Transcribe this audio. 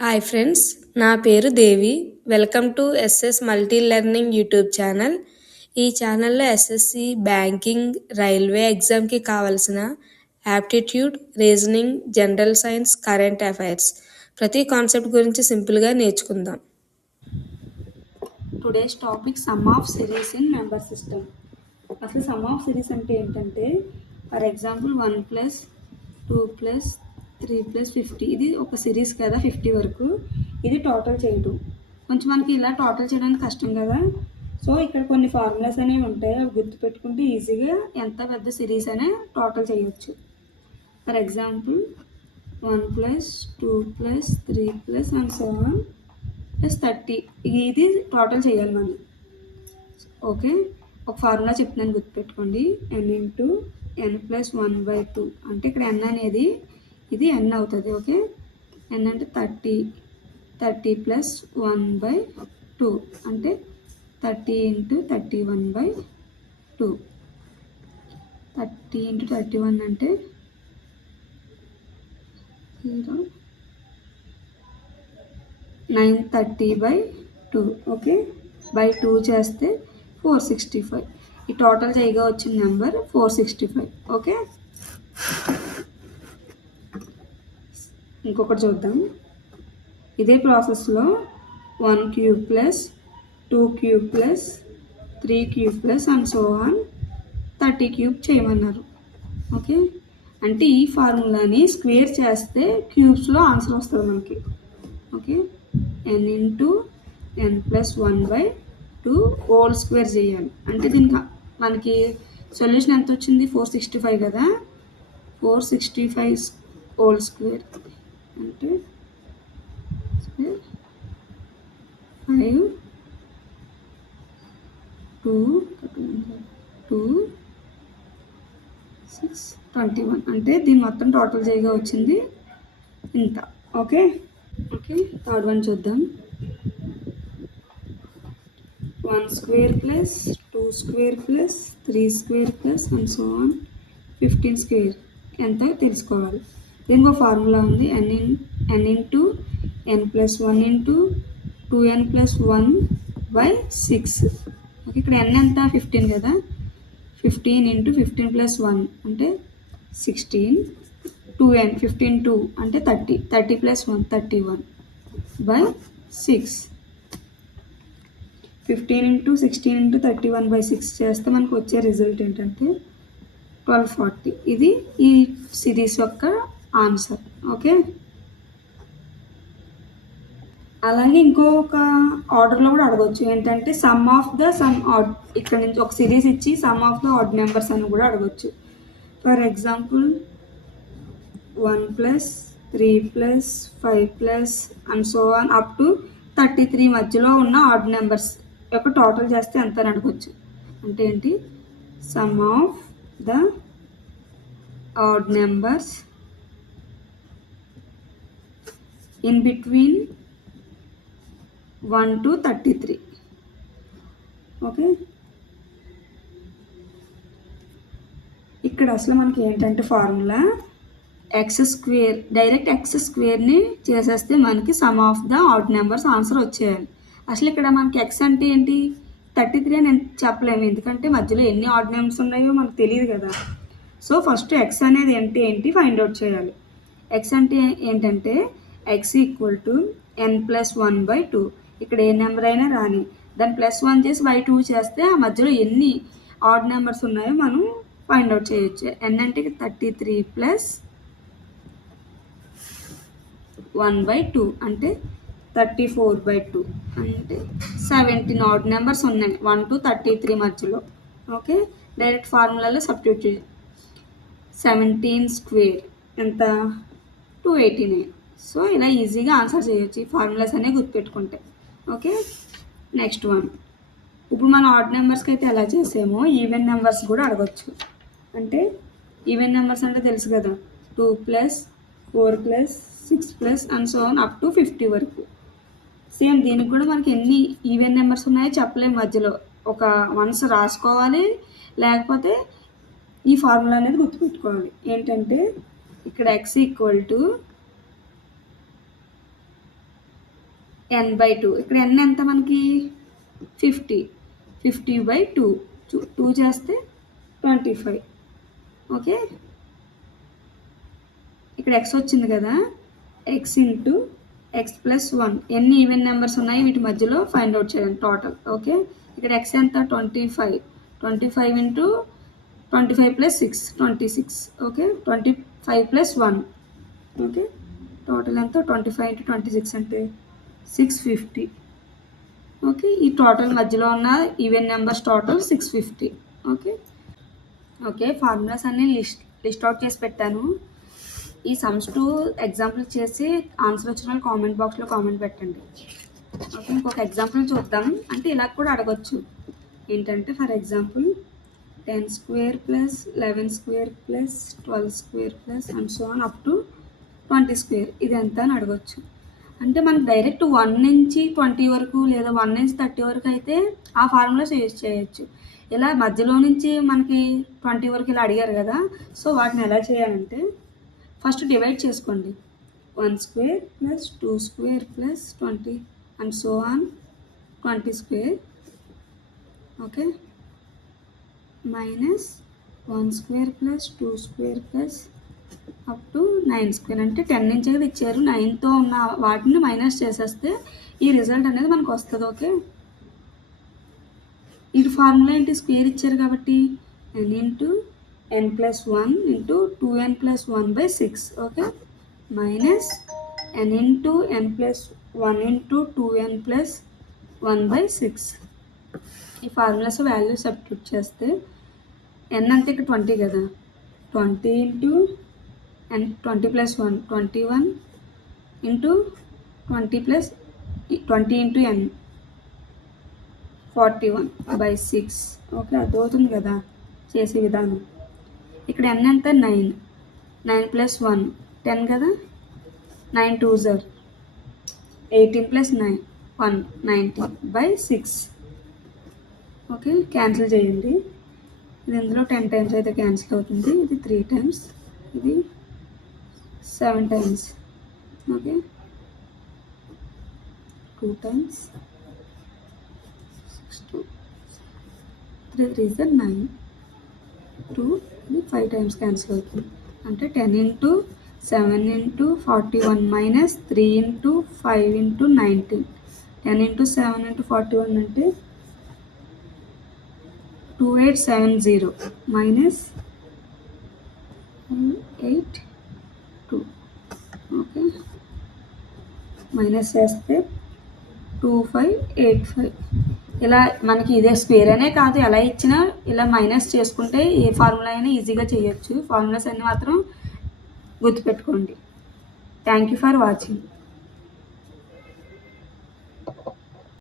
Hi friends, నా పేరు Devi. Welcome to SS multi learning YouTube channel. ఈ ఛానల్లో ఎస్ఎస్సి, బ్యాంకింగ్, రైల్వే ఎగ్జామ్కి కావాల్సిన aptitude, reasoning, general science, current affairs ప్రతి కాన్సెప్ట్ గురించి సింపుల్గా నేర్చుకుందాం. Today's topic sum of series in number system. అసలు సమ్ ఆఫ్ సిరీస్ అంటే ఏంటంటే, ఫర్ ఎగ్జాంపుల్ 1 + 2 + 3 + 50 ఇది ఒక సిరీస్ కదా, 50 వరకు. ఇది టోటల్ చేయడం కొంచెం మనకి ఇలా టోటల్ చేయడానికి కష్టం కదా. సో ఇక్కడ కొన్ని ఫార్ములాస్ అనేవి ఉంటాయి, అవి గుర్తుపెట్టుకుంటే ఈజీగా ఎంత పెద్ద సిరీస్ అనే టోటల్ చేయొచ్చు. For example 1 + 2 + 3 + and so on +30 ఇది టోటల్ చేయాలి మనం. ఓకే, ఒక ఫార్ములా చెప్తున్నాను, గుర్తుపెట్టుకోండి. n × n + 1/2 అంటే ఇక్కడ n అనేది ఇది n అవుతుంది. ఓకే, n అంటే 30 + 1/2 అంటే 30 × 31/2. 30 × 31 అంటే 930/2. ఓకే, బై 2 చేస్తే 465. ఈ టోటల్ చేయగా వచ్చిన నెంబర్ 465. ఓకే, ఇంకొకటి చూద్దాం. ఇదే ప్రాసెస్లో 1³ + 2³ + 3³ and so on 30³ చేయమన్నారు. ఓకే, అంటే ఈ ఫార్ములాని స్క్వేర్ చేస్తే క్యూబ్స్లో ఆన్సర్ వస్తుంది మనకి. Okay, n × n + 1/2 whole square చేయాలి. అంటే దీనికి మనకి సొల్యూషన్ ఎంత వచ్చింది? 465 కదా. 465 హోల్ స్క్వేర్ అంటే 5 2 2 6 21 అంటే దీని మొత్తం టోటల్ చేయగా వచ్చింది ఇంత. ఓకే, థర్డ్ వన్ చూద్దాం. 1² + 2² + 3² and so on 15² ఎంత తెలుసుకోవాలి. దీనికి ఒక ఫార్ములా ఉంది, n × n + 1 × 2n + 1/6. ఓకే, ఇక్కడ n ఎంత? 15 కదా. 15 × 15 + 1 అంటే 16. 2n 15 2 అంటే 30 30 + 1 31/6. 15 × 16 × 31/6 చేస్తే మనకు వచ్చే రిజల్ట్ ఏంటంటే 1240. ఇది ఈ సిరీస్ యొక్క ఆన్సర్. ఓకే, అలాగే ఇంకొక ఆర్డర్లో కూడా అడగవచ్చు, ఏంటంటే sum of the sum odd. ఇక్కడ నుంచి ఒక సిరీస్ ఇచ్చి sum of the odd numbers అని కూడా అడగవచ్చు. For example 1 + 3 + 5 and so on up to 33 మధ్యలో ఉన్న ఆడ్ నెంబర్స్ యొక్క టోటల్ చేస్తే ఎంత అని అడగవచ్చు. అంటే ఏంటి? Some of the odd numbers in between 1 to 33. Okay, ఇక్కడ అసలు మనకి ఏంటంటే ఫార్ములా x², డైరెక్ట్ x² చేసేస్తే మనకి some of the odd numbers answer వచ్చేయాలి. అసలు ఇక్కడ మనకి x అంటే ఏంటి? 33 అని చెప్పలేము, ఎందుకంటే మధ్యలో ఎన్ని ఆడ్ నెంబర్స్ ఉన్నాయో మనకు తెలియదు కదా. సో ఫస్ట్ x అనేది ఏంటి ఫైండ్ అవుట్ చేయాలి. x అంటే ఏంటంటే x = n + 1/2. ఇక్కడ ఏ నెంబర్ అయినా రాని దాన్ని +1 చేసి /2 చేస్తే ఆ మధ్యలో ఎన్ని ఆడ్ నెంబర్స్ ఉన్నాయో మనం ఫైండ్ అవుట్ చేయొచ్చు. n అంటే 33 + 1/2 అంటే 34/2 అంటే 17 ఆడ్ నెంబర్స్ ఉన్నాయి 1 to 33 మధ్యలో. ఓకే, డైరెక్ట్ ఫార్ములాలో సబ్స్టిట్యూట్ చేయాలి. 17² ఎంత? 289. సో ఇలా ఈజీగా ఆన్సర్ చేయొచ్చు ఈ ఫార్ములాస్ అనేవి గుర్తుపెట్టుకుంటే. Okay, next one. ఇప్పుడు మనం ఆడ్ నెంబర్స్కి అయితే ఎలా చేసామో ఈవెన్ నెంబర్స్ కూడా అడగచ్చు. అంటే ఈవెన్ నెంబర్స్ అంటే తెలుసు కదా, 2 + 4 + 6 and so on up to 50 వరకు. సేమ్ దీనికి కూడా మనకి ఎన్ని ఈవెన్ నెంబర్స్ ఉన్నాయో చెప్పలేము, మధ్యలో ఒక వన్స్ రాసుకోవాలి, లేకపోతే ఈ ఫార్ములా అనేది గుర్తుపెట్టుకోవాలి. ఏంటంటే ఇక్కడ x = n/2. ఇక్కడ n ఎంత మనకి 50. 50/2. 2 చేస్తే 25. ఓకే, ఇక్కడ x వచ్చింది కదా, x ఇంటూ ఎక్స్ ప్లస్ 1. ఎన్ని ఈవెన్ నెంబర్స్ ఉన్నాయి వీటి మధ్యలో ఫైండ్ అవుట్ చేయండి టోటల్. ఓకే, ఇక్కడ x ఎంత 25. 25 into 25 plus 6 26. Okay, 25 plus 1. Okay, total ఎంత 25 ఇంటూ 26 అంటే 650. ఓకే, ఈ టోటల్ మధ్యలో ఉన్న even numbers total 650. Okay okay, formulas అన్నీ లిస్ట్ అవుట్ చేసి పెట్టాను. ఈ సమ్స్ టు ఎగ్జాంపుల్ చేసి ఆన్సర్ వచ్చిన వాళ్ళు కామెంట్ బాక్స్లో కామెంట్ పెట్టండి. ఓకే, ఇంకొక ఎగ్జాంపుల్ చూద్దాం. అంటే ఇలా కూడా అడగచ్చు. ఏంటంటే for example 10 square plus 11 square plus 12 square plus and so on up to 20 square, ఇది ఎంత అని అడగచ్చు. అంటే మనకు డైరెక్ట్ 1 నుంచి 20 వరకు లేదా 1 నుంచి 30 వరకు అయితే ఆ ఫార్ములాస్ యూజ్ చేయొచ్చు. ఇలా మధ్యలో నుంచి మనకి 20 వరకు ఇలా అడిగారు కదా, సో వాటిని ఎలా చేయాలంటే ఫస్ట్ డివైడ్ చేసుకోండి. 1 square plus 2 square plus 20 and so on 20 square. Okay, minus 1 square plus 2 square plus up to 9 square. అంటే 10 నుంచి కూడా ఇచ్చారు, 9తో ఉన్న వాటిని మైనస్ చేసేస్తే ఈ రిజల్ట్ అనేది మనకు వస్తుంది. ఓకే, ఇది ఫార్ములా ఏంటి, స్క్వేర్ ఇచ్చారు కాబట్టి n into n plus 1 into 2n plus 1/6. Okay, minus n into n plus 1 into 2n plus 1/6. ఈ ఫార్ములాస్ వాల్యూ సబ్స్టిట్యూట్ చేస్తే n అంతే ఇక్కడ 20 కదా, 20 into n 20 plus 1 21 into 20 plus 20 into n 41/6. Okay, అర్థమవుతుంది కదా చేసే విధానం. ఇక్కడ n ఎంత 9. 9 ప్లస్ 1 10 కదా, 9 2s 18 ప్లస్ 9 1 19/6. ఓకే, క్యాన్సిల్ చేయండి. ఇది ఇందులో 10 టైమ్స్ అయితే క్యాన్సిల్ అవుతుంది, ఇది 3 టైమ్స్, ఇది 7 టైమ్స్. ఓకే, 2 టైమ్స్ 6 2 3 3 9 2, ఇది 5 టైమ్స్ క్యాన్సిల్ అవుతుంది. అంటే 10 into 7 into 41 minus 3 into 5 into 19. 10 into 7 into 41 అంటే 2870 మైనస్ 82. ఓకే, మైనస్ చేస్తే 2585. ఇలా మనకి ఇదే స్క్వేర్ అనే కాదు, ఎలా ఇచ్చినా ఇలా మైనస్ చేసుకుంటే ఏ ఫార్ములా అయినా ఈజీగా చేయొచ్చు. ఫార్ములాస్ అన్ని మాత్రం గుర్తుపెట్టుకోండి. Thank you for watching.